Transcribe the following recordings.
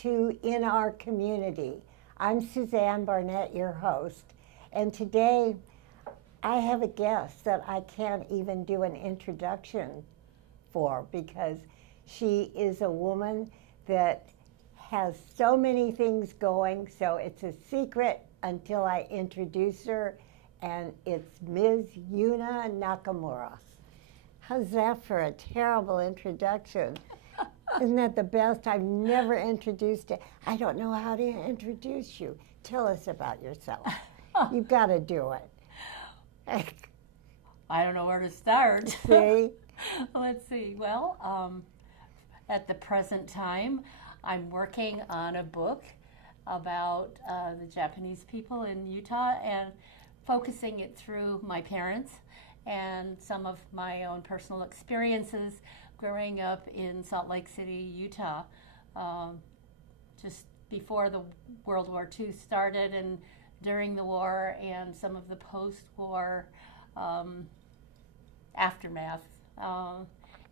to In Our Community. I'm Suzanne Barnett, your host, and today I have a guest that I can't even do an introduction for because she is a woman that has so many things going, so it's a secret until I introduce her, and it's Ms. Yuna Nakamura. How's that for a terrible introduction? Isn't that the best? I've never introduced it. I don't know how to introduce you. Tell us about yourself. You've got to do it. I don't know where to start. See? Let's see. Well, at the present time, I'm working on a book about the Japanese people in Utah and focusing it through my parents and some of my own personal experiences growing up in Salt Lake City, Utah, just before the World War II started and during the war and some of the post-war aftermath.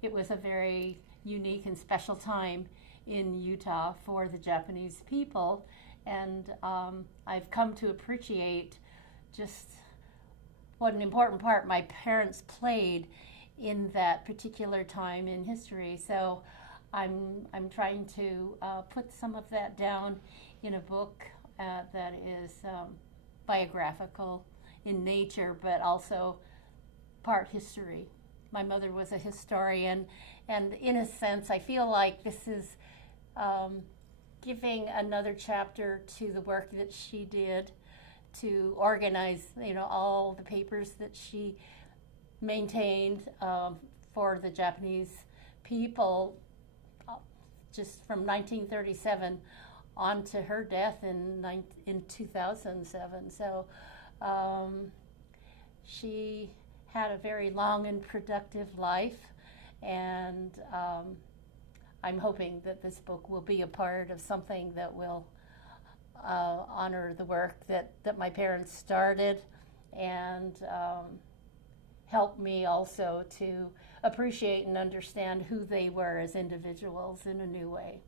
It was a very unique and special time in Utah for the Japanese people, and I've come to appreciate just what an important part my parents played in that particular time in history. So I'm trying to put some of that down in a book that is biographical in nature, but also part history. My mother was a historian, and in a sense, I feel like this is giving another chapter to the work that she did to organize, all the papers that she maintained for the Japanese people, just from 1937 on to her death in 2007. So she had a very long and productive life, and I'm hoping that this book will be a part of something that will honor the work that my parents started and help me also to appreciate and understand who they were as individuals in a new way.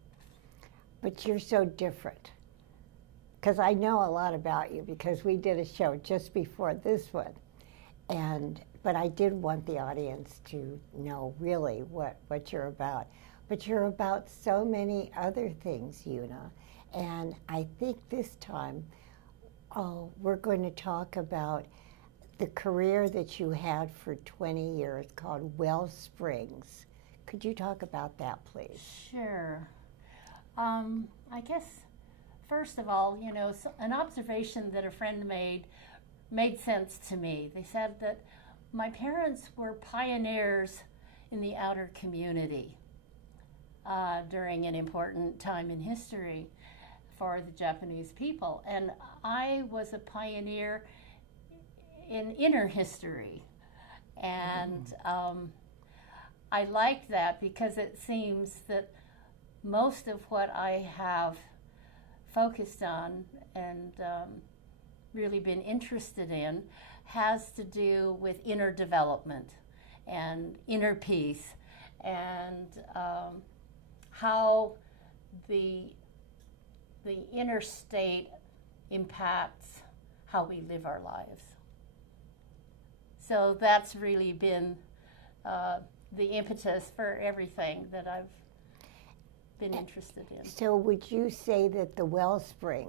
But you're so different, because I know a lot about you because we did a show just before this one, but I did want the audience to know really what you're about. But you're about so many other things, Yuna, and I think this time we're going to talk about the career that you had for 20 years called Wellsprings. Could you talk about that, please? Sure. I guess, first of all, an observation that a friend made sense to me. They said that my parents were pioneers in the outer community during an important time in history for the Japanese people. And I was a pioneer in inner history. And I like that because it seems that most of what I have focused on and really been interested in has to do with inner development and inner peace and how the inner state impacts how we live our lives. So that's really been the impetus for everything that I've been interested in. So would you say that the Wellspring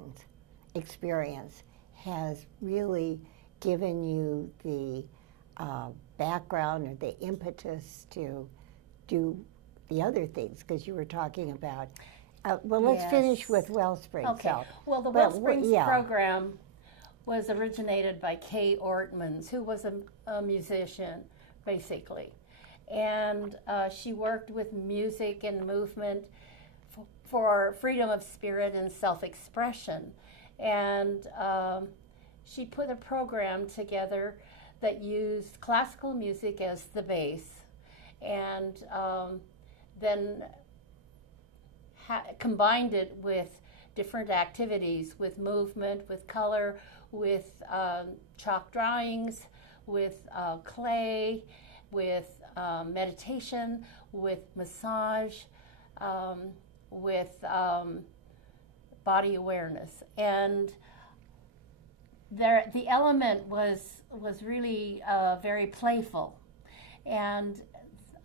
experience has really given you the background or the impetus to do the other things? Because you were talking about, let's finish with Wellspring. Okay. So, well, the Wellsprings program was originated by Kay Ortmans, who was a musician, basically. And she worked with music and movement for freedom of spirit and self-expression. And she put a program together that used classical music as the base, and then combined it with different activities, with movement, with color, with chalk drawings, with clay, with meditation, with massage, with body awareness. And the element was really very playful. And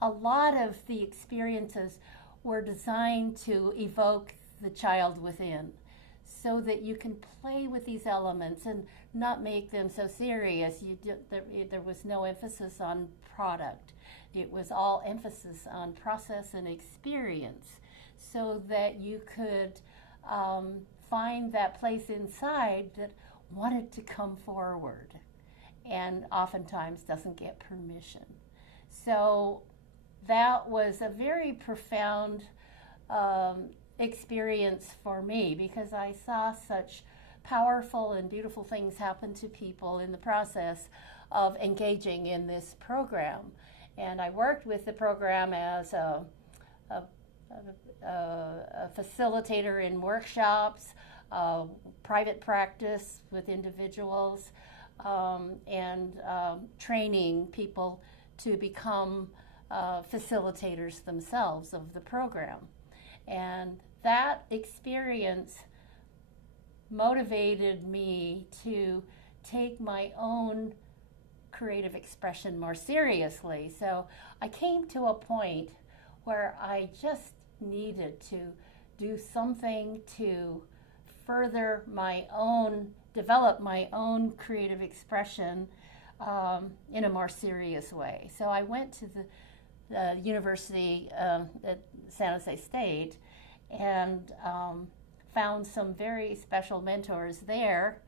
a lot of the experiences were designed to evoke the child within, so that you can play with these elements and not make them so serious. There was no emphasis on product. It was all emphasis on process and experience, so that you could find that place inside that wanted to come forward and oftentimes doesn't get permission. So that was a very profound experience for me, because I saw such powerful and beautiful things happen to people in the process of engaging in this program. And I worked with the program as a facilitator in workshops, private practice with individuals, and training people to become facilitators themselves of the program. And that experience motivated me to take my own creative expression more seriously. So I came to a point where I just needed to do something to further my own, develop my own creative expression in a more serious way. So I went to the university at San Jose State and found some very special mentors there.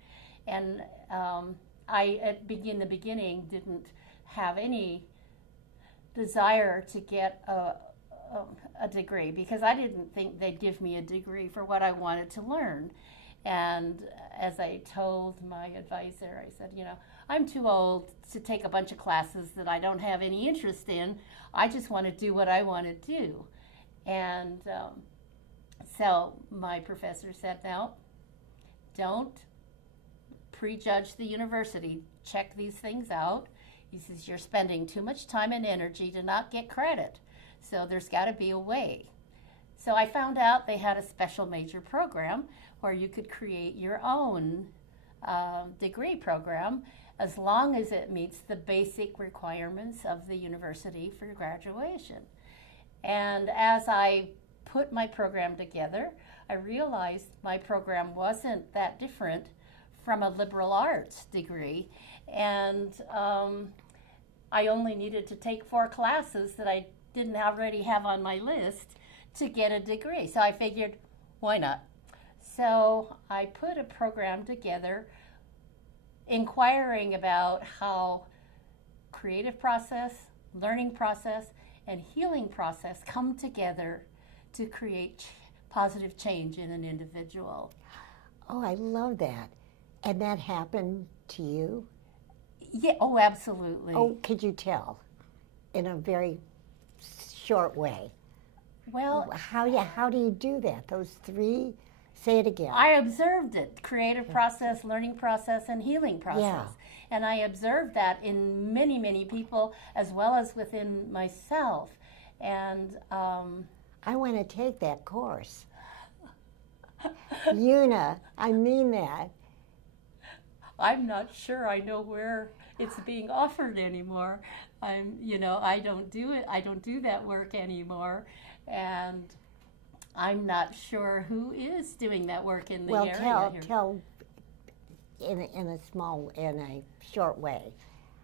And I, at the beginning, didn't have any desire to get a degree, because I didn't think they'd give me a degree for what I wanted to learn. And as I told my advisor, I said, you know, I'm too old to take a bunch of classes that I don't have any interest in. I just want to do what I want to do. And so my professor said, no, don't prejudge the university. Check these things out. He says, you're spending too much time and energy to not get credit. So there's got to be a way. So I found out they had a special major program where you could create your own degree program, as long as it meets the basic requirements of the university for graduation. And as I put my program together, I realized my program wasn't that different from a liberal arts degree. And I only needed to take 4 classes that I didn't already have on my list to get a degree. So I figured, why not? So I put a program together inquiring about how creative process, learning process, and healing process come together to create positive change in an individual. Oh, I love that. And that happened to you? Yeah, oh, absolutely. Oh, could you tell in a very short way? Well, how do you do that? Those 3, say it again. I observed it: creative process, learning process, and healing process. Yeah. And I observed that in many, many people, as well as within myself. And I want to take that course. Una, I mean that. I'm not sure I know where it's being offered anymore. I don't do it. I don't do that work anymore, and I'm not sure who is doing that work in the area. Well, tell in a short way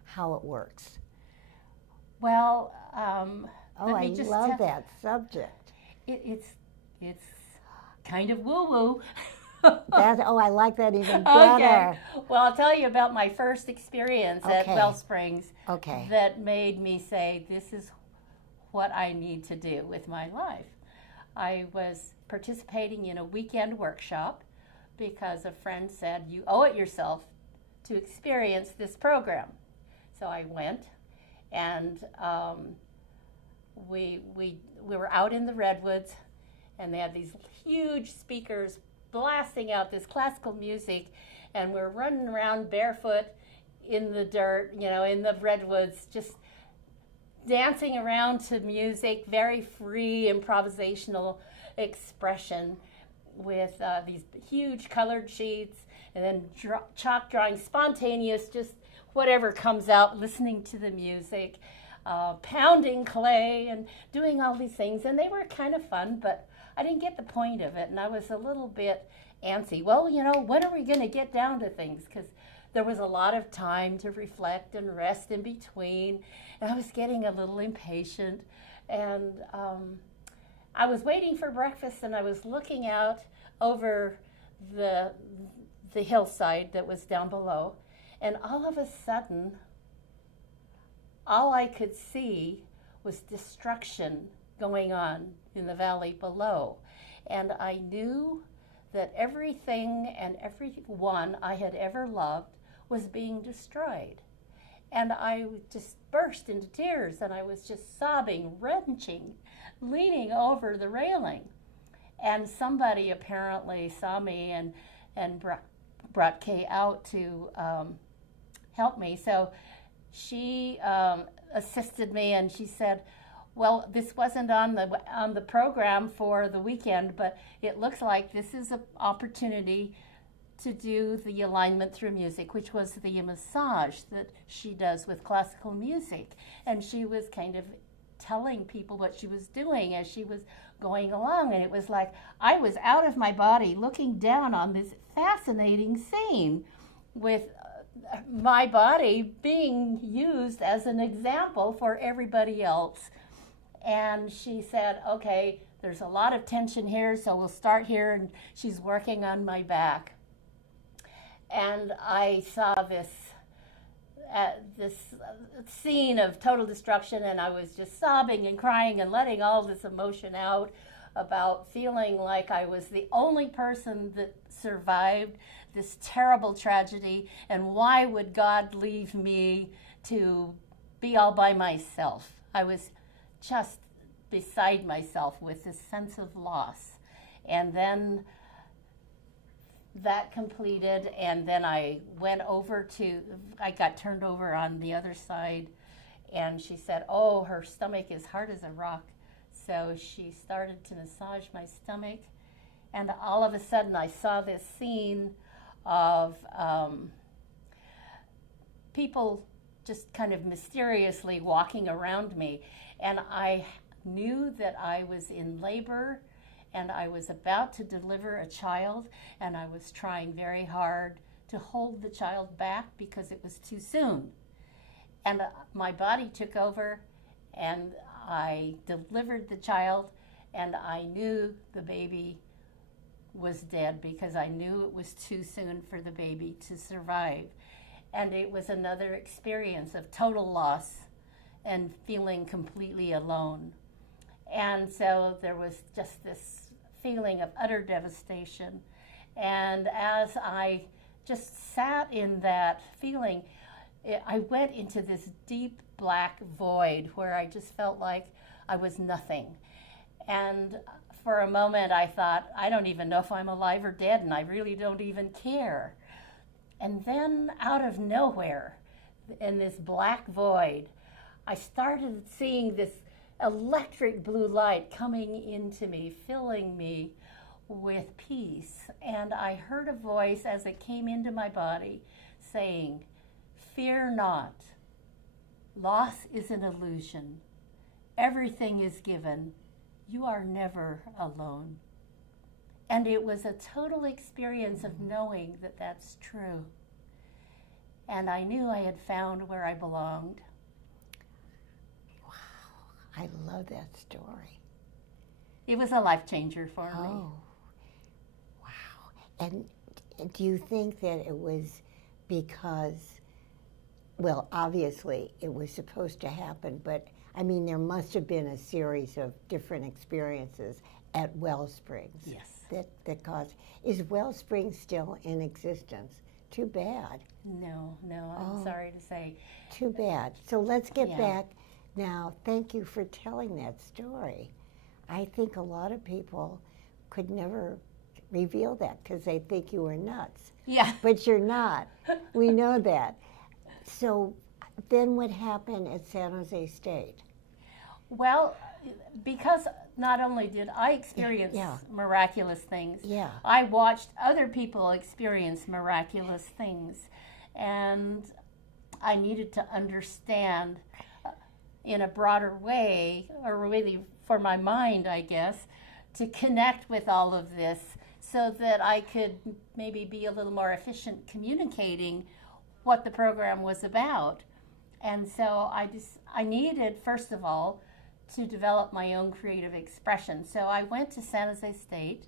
how it works. Well, I love that subject. It's kind of woo-woo. I like that even better. Okay. Well, I'll tell you about my first experience at Wellspring that made me say, this is what I need to do with my life. I was participating in a weekend workshop because a friend said, you owe it yourself to experience this program. So I went, and we were out in the redwoods, and they had these huge speakers blasting out this classical music, and we're running around barefoot in the dirt, in the redwoods, just dancing around to music, very free improvisational expression. with these huge colored sheets, and then chalk drawing, spontaneous, just whatever comes out, listening to the music, pounding clay and doing all these things. And they were kind of fun, but I didn't get the point of it, and I was a little bit antsy. Well, you know, when are we going to get down to things? Because there was a lot of time to reflect and rest in between, and I was getting a little impatient. And I was waiting for breakfast, and I was looking out over the hillside that was down below, and all of a sudden, all I could see was destruction going on in the valley below. And I knew that everything and everyone I had ever loved was being destroyed. And I just burst into tears, and I was just sobbing, wrenching, leaning over the railing. And somebody apparently saw me and brought Kay out to help me. So she assisted me, and she said, well, this wasn't on the program for the weekend, but it looks like this is an opportunity to do the alignment through music, which was the massage that she does with classical music. And she was kind of telling people what she was doing as she was going along. And it was like I was out of my body looking down on this fascinating scene with my body being used as an example for everybody else. And she said, okay, there's a lot of tension here, so we'll start here. And she's working on my back. And I saw this scene of total destruction, and I was just sobbing and crying and letting all this emotion out about feeling like I was the only person that survived this terrible tragedy, and why would God leave me to be all by myself? I was just beside myself with this sense of loss. And then that completed, and then I got turned over on the other side, and she said, oh, her stomach is hard as a rock. So she started to massage my stomach, and all of a sudden I saw this scene of people just kind of mysteriously walking around me, and I knew that I was in labor, and I was about to deliver a child, and I was trying very hard to hold the child back because it was too soon. And my body took over, and I delivered the child, and I knew the baby was dead because I knew it was too soon for the baby to survive. And it was another experience of total loss and feeling completely alone. And so there was just this feeling of utter devastation. And as I just sat in that feeling, I went into this deep black void where I just felt like I was nothing. And for a moment I thought, I don't even know if I'm alive or dead, and I really don't even care. And then out of nowhere, in this black void, I started seeing this electric blue light coming into me, filling me with peace. And I heard a voice as it came into my body saying, fear not. Loss is an illusion. Everything is given. You are never alone. And it was a total experience of knowing that that's true. And I knew I had found where I belonged. I love that story. It was a life changer for me. Oh, wow. And do you think that it was because, well, obviously it was supposed to happen, but I mean, there must have been a series of different experiences at Wellspring. Yes. That caused. Is Wellspring still in existence? Too bad. No, I'm sorry to say. Too bad. So let's get back. Now, thank you for telling that story. I think a lot of people could never reveal that because they think you were nuts. Yeah. But you're not. We know that. So then what happened at San Jose State? Well, because not only did I experience Yeah. miraculous things, Yeah. I watched other people experience miraculous things. And I needed to understand in a broader way, or really for my mind, I guess, to connect with all of this so that I could maybe be a little more efficient communicating what the program was about. And so I needed, first of all, to develop my own creative expression. So I went to San Jose State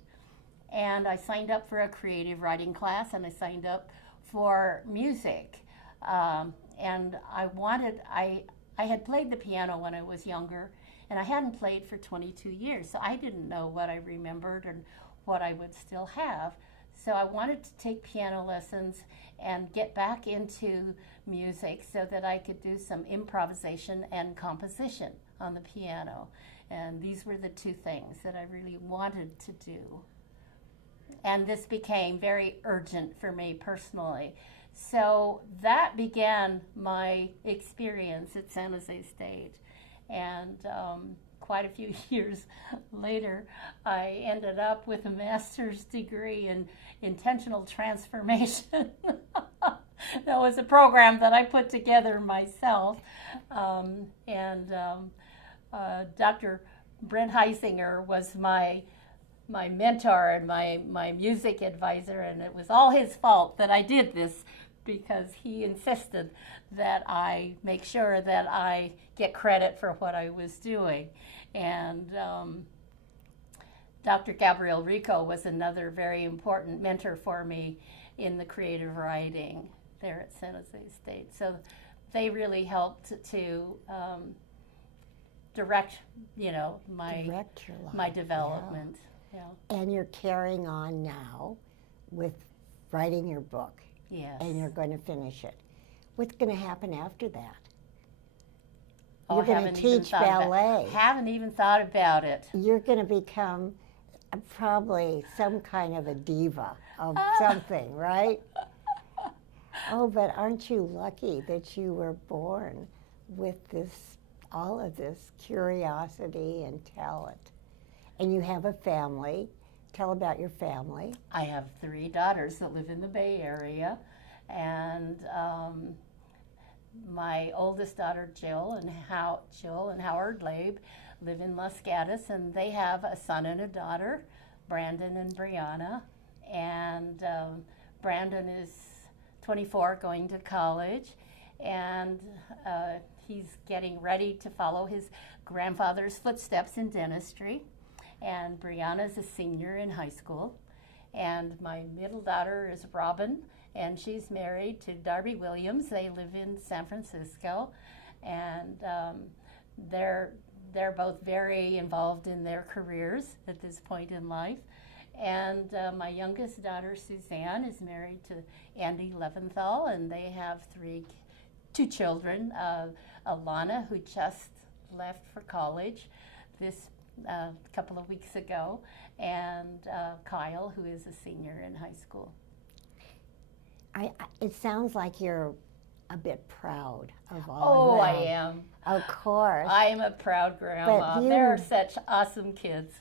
and I signed up for a creative writing class, and I signed up for music. And I had played the piano when I was younger, and I hadn't played for 22 years, so I didn't know what I remembered and what I would still have. So I wanted to take piano lessons and get back into music so that I could do some improvisation and composition on the piano. And these were the two things that I really wanted to do. And this became very urgent for me personally. So that began my experience at San Jose State. And quite a few years later, I ended up with a master's degree in intentional transformation. That was a program that I put together myself. Dr. Brent Heisinger was my mentor and my music advisor, and it was all his fault that I did this, because he insisted that I make sure that I get credit for what I was doing. And Dr. Gabrielle Rico was another very important mentor for me in the creative writing there at San Jose State. So they really helped to direct, my Direct your life. my development. Yeah. And you're carrying on now with writing your book. Yes. And you're going to finish it. What's going to happen after that? Oh, You're going to haven't even teach thought about- ballet. Haven't even thought about it. You're going to become probably some kind of a diva of something, right? Oh, but aren't you lucky that you were born with all of this curiosity and talent? And you have a family. Tell about your family. I have 3 daughters that live in the Bay Area, and my oldest daughter Jill and Howard Labe live in Los Gatos, and they have a son and a daughter, Brandon and Brianna. And Brandon is 24, going to college, and he's getting ready to follow his grandfather's footsteps in dentistry. And Brianna's a senior in high school. And my middle daughter is Robin, and she's married to Darby Williams. They live in San Francisco, and they're both very involved in their careers at this point in life. And my youngest daughter, Suzanne, is married to Andy Leventhal, and they have 2 children. Alana, who just left for college this couple of weeks ago, and Kyle, who is a senior in high school. It sounds like you're a bit proud of all Oh, of I that. am. Of course. I am a proud grandma. They're such awesome kids.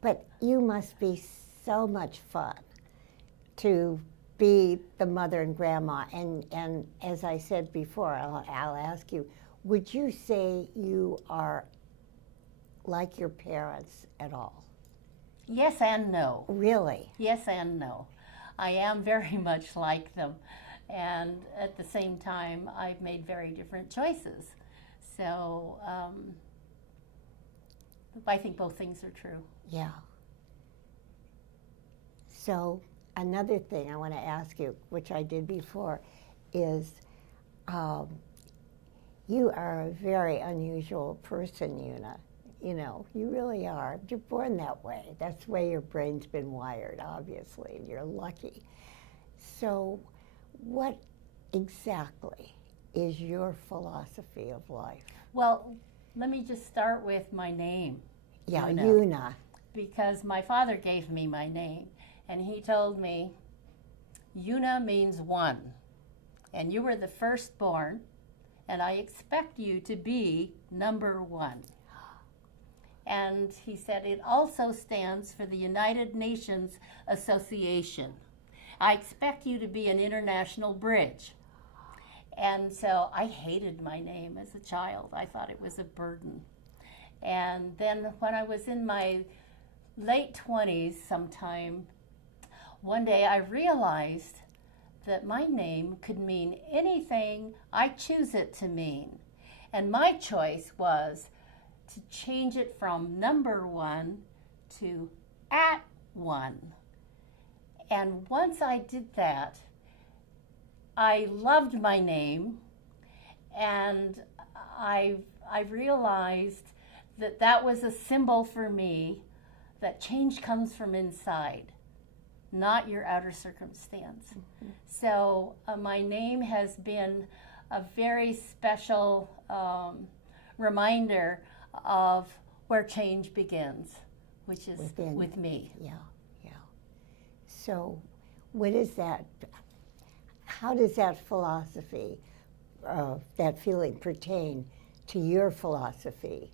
But you must be so much fun to be the mother and grandma. And as I said before, I'll ask you, would you say you are like your parents at all? Yes and no. Really? Yes and no. I am very much like them. And at the same time, I've made very different choices. So I think both things are true. Yeah. So another thing I want to ask you, which I did before, is you are a very unusual person, Una. You know, you really are. You're born that way. That's the way your brain's been wired, obviously, and you're lucky. So what exactly is your philosophy of life? Well, let me just start with my name. Yeah, Una. Una. Because my father gave me my name, and he told me, Una means one, and you were the firstborn, and I expect you to be number 1. And he said, it also stands for the United Nations Association. I expect you to be an international bridge. And so I hated my name as a child. I thought it was a burden. And then when I was in my late 20s sometime, one day I realized that my name could mean anything I choose it to mean. And my choice was to change it from number 1 to @1. And once I did that, I loved my name, and I realized that that was a symbol for me that change comes from inside, not your outer circumstance. Mm-hmm. So my name has been a very special reminder of where change begins, which is with me. Yeah, yeah. So what is that? How does that philosophy, that feeling pertain to your philosophy?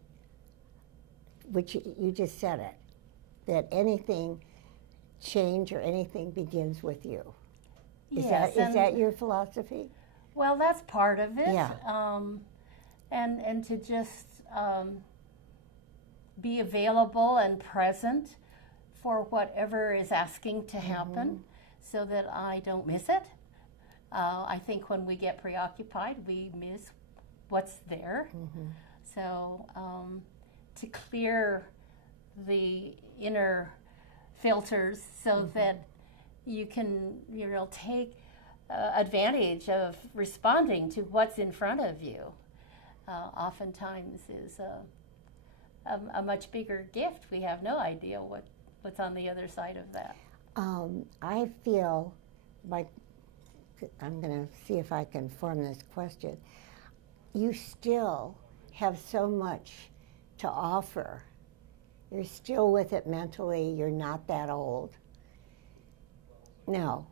Which you just said it, that anything change or anything begins with you. Is that your philosophy? Well, that's part of it. Yeah. And to just be available and present for whatever is asking to happen, so that I don't miss it. I think when we get preoccupied, we miss what's there. So to clear the inner filters so that you can, take advantage of responding to what's in front of you, oftentimes is a much bigger gift. We have no idea what's on the other side of that. I feel like, I'm going to see if I can form this question. You still have so much to offer. You're still with it mentally. You're not that old. No.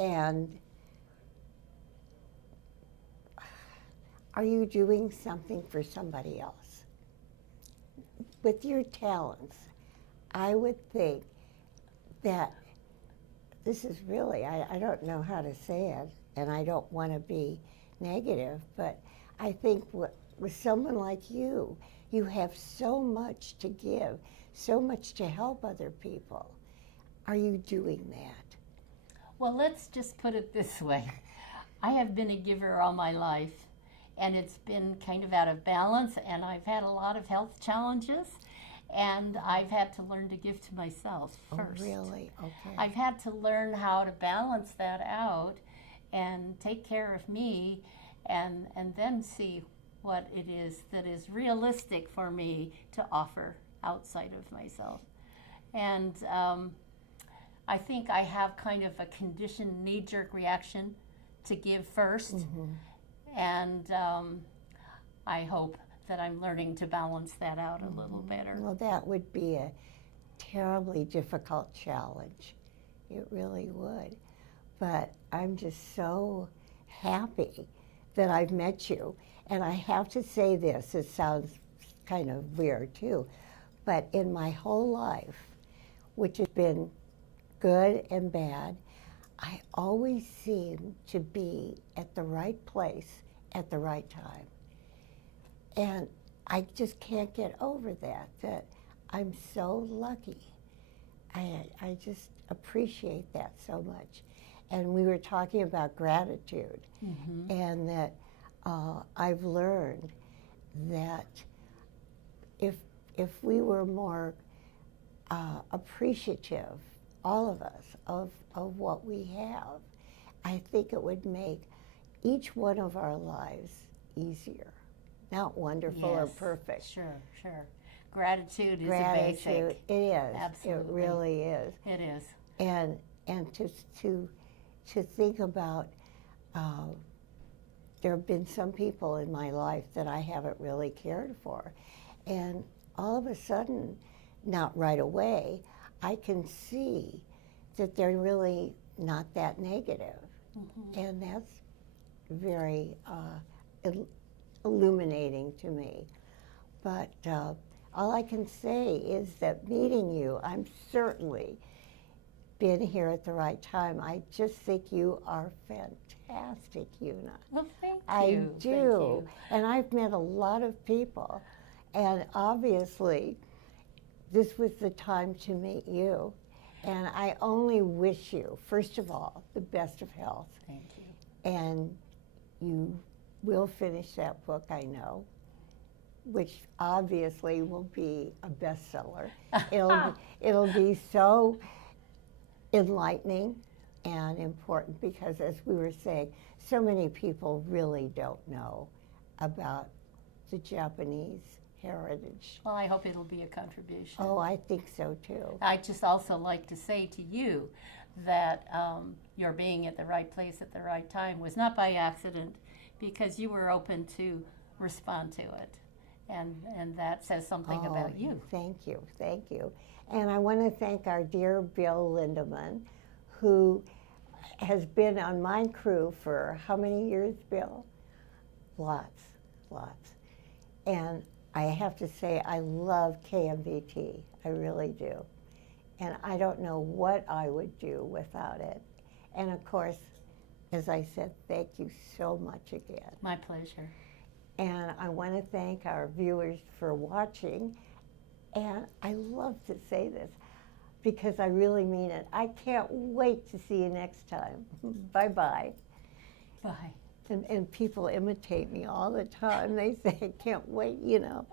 And are you doing something for somebody else? With your talents, I would think that this is really, I don't know how to say it, and I don't want to be negative, but I think with someone like you, you have so much to give, so much to help other people. Are you doing that? Well, let's just put it this way. I have been a giver all my life, and it's been kind of out of balance, and I've had a lot of health challenges, and I've had to learn to give to myself first. Oh, really? Okay. I've had to learn how to balance that out and take care of me, and then see what it is that is realistic for me to offer outside of myself. And I think I have kind of a conditioned knee-jerk reaction to give first, and I hope that I'm learning to balance that out a little better. Well, that would be a terribly difficult challenge. It really would. But I'm just so happy that I've met you. And I have to say this, it sounds kind of weird too, but in my whole life, which has been good and bad, I always seem to be at the right place at the right time. And I just can't get over that I'm so lucky. I just appreciate that so much. And we were talking about gratitude, and that I've learned that if we were more appreciative, all of us, of what we have, I think it would make each one of our lives easier. Not wonderful or perfect. Sure. Gratitude is a basic. It is. Absolutely. It really is. It is. And to think about, there have been some people in my life that I haven't really cared for. And all of a sudden, not right away, I can see that they're really not that negative. And that's very illuminating to me. But all I can say is that meeting you, I'm certainly been here at the right time. I just think you are fantastic, Una. Well, thank you. I Thank do. you. And I've met a lot of people. And obviously, this was the time to meet you. And I only wish you, first of all, the best of health. Thank you. And you will finish that book, I know, which obviously will be a bestseller. It'll be so enlightening and important because, as we were saying, so many people really don't know about the Japanese heritage. Well, I hope it'll be a contribution. Oh, I think so too. I'd just also like to say to you that your being at the right place at the right time was not by accident, because you were open to respond to it. And that says something about you. Thank you, thank you. And I want to thank our dear Bill Lindemann, who has been on my crew for how many years, Bill? Lots. And I have to say, I love KMVT. I really do. And I don't know what I would do without it. And of course, as I said, thank you so much again. My pleasure. And I want to thank our viewers for watching. And I love to say this because I really mean it. I can't wait to see you next time. Bye-bye. Bye. And people imitate me all the time. They say, can't wait, you know.